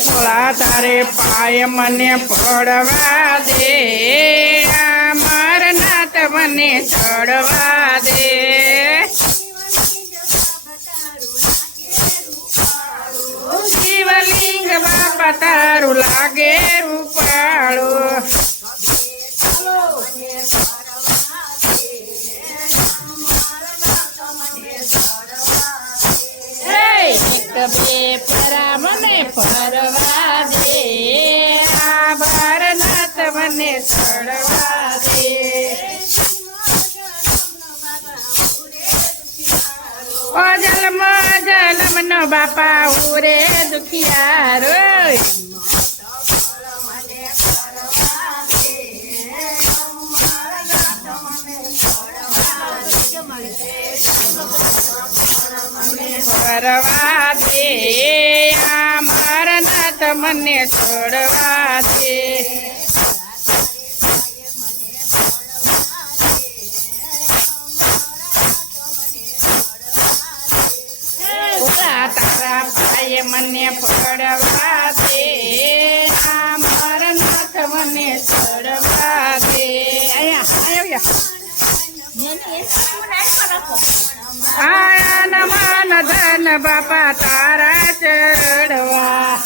ભોળા તારે પાય મને પડવા દે અમરનાથ મને ચડવા દે શિવલિંગ બાપા તારું લાગે રૂપાળું બે ફરા મને ફરવા દે અમરનાથ મને ચડવા દે ઓ જન્મ જન્મ નો બાપા ઉરે દુખિયારો ફરવા દે અમરનાથ મને છોડવા દે તારા ભાઈ મને પડવા દે અમરનાથ મને છોડવા દે આયા માન ધન બાપા તારા ચડવા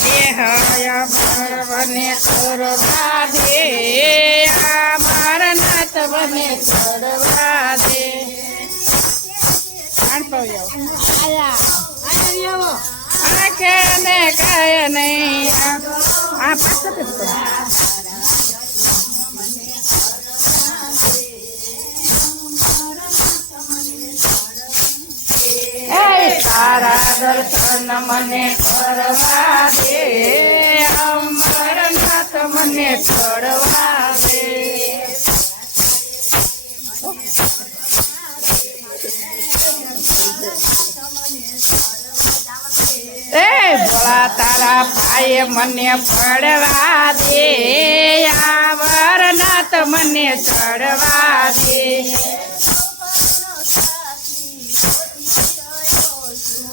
દેહયા ભરવને છોડવા દે અમરનાથ મને છોડવા દે આને કાય નહીં આ તારા દર્શન મને કરવા દે અમરનાથ મને છોડવા દે ભોળા તારા ભાઈ મને પડવા દે અમરનાથ મને ચડવા દે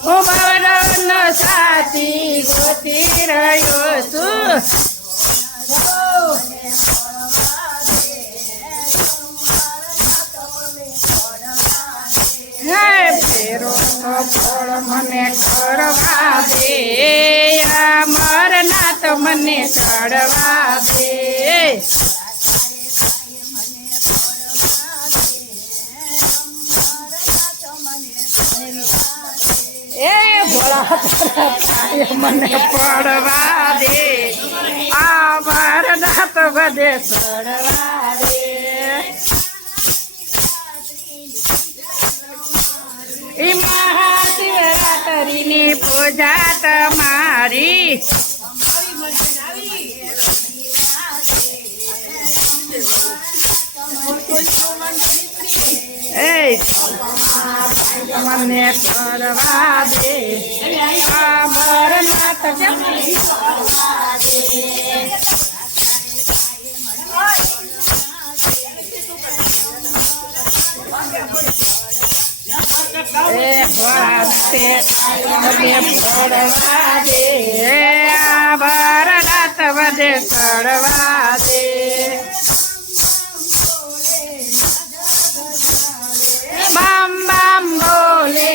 હું ભવનો સાથી ગોતી રહ્યો છું ફેરો ફળ મને કરવા દે અમરનાથ મને ચડવા દે ભોળા તારા મને પડવા દે અમરનાથ બધે ચડવા દે મહાશિવરાત્રિની પૂજા તમારી મને કરવા દે અમરનાથ પડવા દે અમરનાથ બધે ચડવા દે બામ બામ બોલે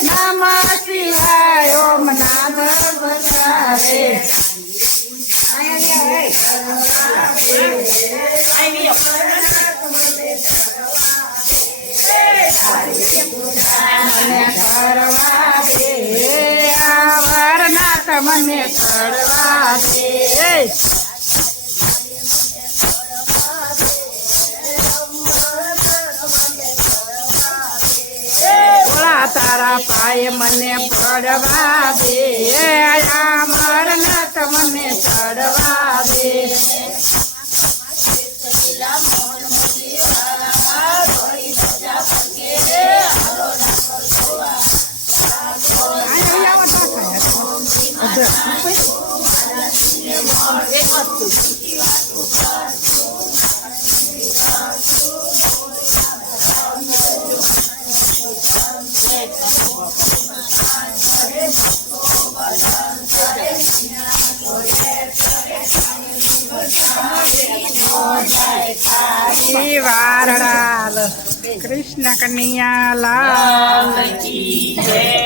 નમ શિવાય ઓમ નામ બતાવે કરવા દે અમરનાથ મને ચડવા દે તારા પાય મને પડવા દે અમરનાથ મને ચડવા દે શ્રી વારણાલ કૃષ્ણ કનૈયા લાલ કી જય.